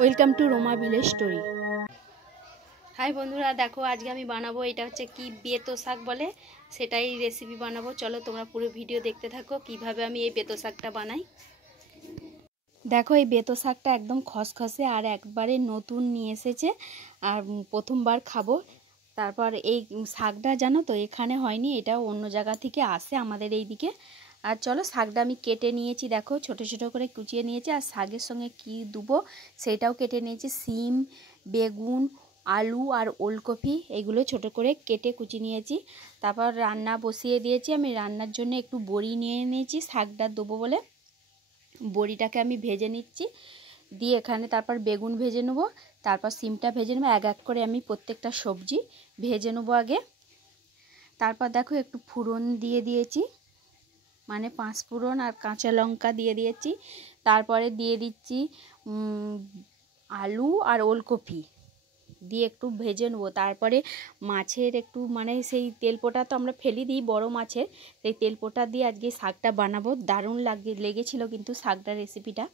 Welcome to Roma village story. Hi বন্ধুরা, দেখো আজকে আমি বানাবো, এটা হচ্ছে কি বেতো শাক বলে, সেটাই রেসিপি বানাবো। চলো তোমরা পুরো ভিডিও দেখতে থাকো কিভাবে আমি এই বেতো শাকটা বানাই। দেখো এই বেতো শাকটা একদম খসখসে আর একবারে নতুন নিয়ে এসেছে, আর প্রথমবার খাবো। তারপর এই শাকটা জানো তো এখানে হয়নি, এটা অন্য জায়গা থেকে আসে আমাদের এই দিকে। আর চলো শাকটা আমি কেটে নিয়েছি, দেখো ছোট ছোট করে কুচিয়ে নিয়েছি। আর শাকের সঙ্গে কি দেবো সেটাও কেটে নিয়েছি। সিম, বেগুন, আলু আর ওলকপি এগুলো ছোট করে কেটে কুচি নিয়েছি। তারপর রান্না বসিয়ে দিয়েছি। আমি রান্নার জন্য একটু বড়ি নিয়ে নিয়েছি শাকটা দেবো বলে। বড়িটাকে আমি ভেজে নিচ্ছি, দিয়ে এখানে তারপর বেগুন ভেজে নেবো, তারপর সিমটা ভেজে নেবো। এক এক করে আমি প্রত্যেকটা সবজি ভেজে নেবো আগে। তারপর দেখো একটু ফোড়ন দিয়ে দিয়েছি, মানে 5 ফোড়ন আর কাঁচা লঙ্কা দিয়ে দিয়েছি। তারপরে দিয়ে দিচ্ছি আলু আর ওলকপি দিয়ে একটু ভেজে নেবো। তারপরে মাছের একটু মানে সেই তেলপোটা তো আমরা ফেলি দিই বড় মাছের, সেই তেলপোটা দিয়ে আজকে শাকটা বানাবো। দারুণ লেগেছিল কিন্তু শাকটার রেসিপিটা।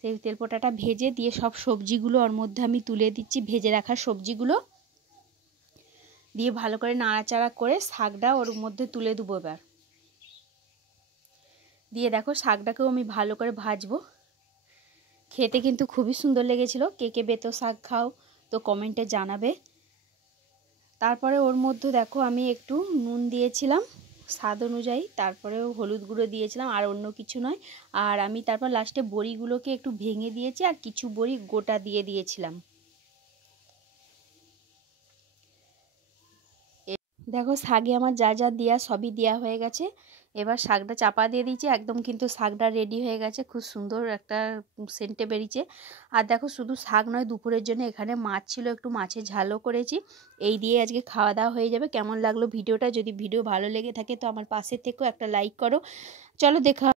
সেই তেলপোটাটা ভেজে দিয়ে সব সবজিগুলো ওর মধ্যে আমি তুলে দিচ্ছি, ভেজে রাখা সবজিগুলো দিয়ে ভালো করে নাড়াচাড়া করে শাকটা ওর মধ্যে তুলে দেবো এবার। দিয়ে দেখো শাকটাকেও আমি ভালো করে ভাজবো। খেতে কিন্তু খুবই সুন্দর লেগেছিল। কে কে বেতো শাক খাও তো কমেন্টে জানাবে। তারপরে ওর মধ্যে দেখো আমি একটু নুন দিয়েছিলাম স্বাদ অনুযায়ী, তারপরে হলুদ গুঁড়ো দিয়েছিলাম, আর অন্য কিছু নয়। আর আমি তারপর লাস্টে বড়িগুলোকে একটু ভেঙে দিয়েছি আর কিছু বড়ি গোটা দিয়ে দিয়েছিলাম। দেখো শাকে আমার যা যা দেওয়া সবই দেওয়া হয়ে গেছে। এবার শাকটা চাপা দিয়ে দিয়েছি, একদম কিন্তু শাকটা রেডি হয়ে গেছে, খুব সুন্দর একটা সেন্টে বেরিয়েছে। আর দেখো শুধু শাক নয়, দুপুরের জন্য এখানে মাছ ছিল, একটু মাছের ঝালও করেছি। এই দিয়ে আজকে খাওয়া দাওয়া হয়ে যাবে। কেমন লাগলো ভিডিওটা? যদি ভিডিও ভালো লেগে থাকে তো আমার পাশে থেকেও একটা লাইক করো। চলো দেখা